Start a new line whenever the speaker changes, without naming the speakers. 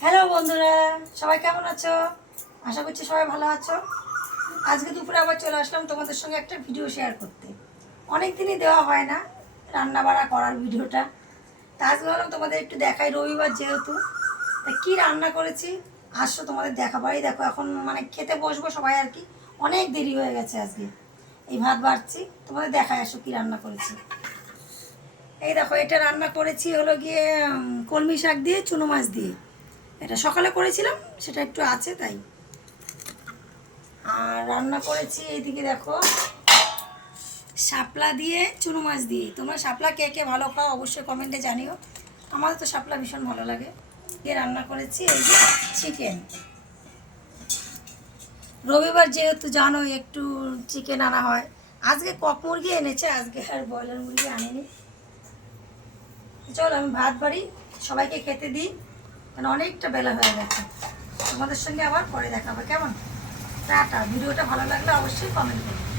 Hello বন্ধুরা, সবাই কেমন আছো? আশা করছি সবাই ভালো আছো। আজকে দুপুরে আবার চলে আসলাম তোমাদের সঙ্গে একটা ভিডিও শেয়ার করতে। অনেক দিনই দেওয়া হয় না রান্না বাড়া করার ভিডিওটা। তা আজকে ভাবলাম তোমাদের একটু দেখাই, রবিবার যেহেতু, তা কী রান্না করেছি? আসছো তোমাদের দেখাবারই দেখো, এখন মানে খেতে বসবো সবাই আর কি। অনেক দেরি হয়ে গেছে আজকে। এই ভাত বাড়ছি, তোমাদের দেখায় আসো কী রান্না করেছি। এই দেখো, এটা রান্না করেছি হলো গিয়ে কলমি শাক দিয়ে, চুনো মাছ দিয়ে। এটা সকালে করেছিলাম, সেটা একটু আছে তাই। আর রান্না করেছি এইদিকে দেখো, শাপলা দিয়ে, চুনো মাছ দিয়ে। তোমরা শাপলা কে কে ভালো খাও অবশ্যই কমেন্টে জানিও। আমার তো শাপলা ভীষণ ভালো লাগে। দিয়ে রান্না করেছি এই যে চিকেন রবিবার যেহেতু জানো একটু চিকেন আনা হয়। আজকে কক মুরগি এনেছে, আজকে আর ব্রয়লার মুরগি আনেনি। চল, আমি ভাত, বাড়ি সবাইকে খেতে দিই। কারণ অনেকটা বেলা হয়ে গেছে। তোমাদের সঙ্গে আবার পরে দেখাবো, কেমন? টাটা। ভিডিওটা ভালো লাগলে অবশ্যই কমেন্ট করবে।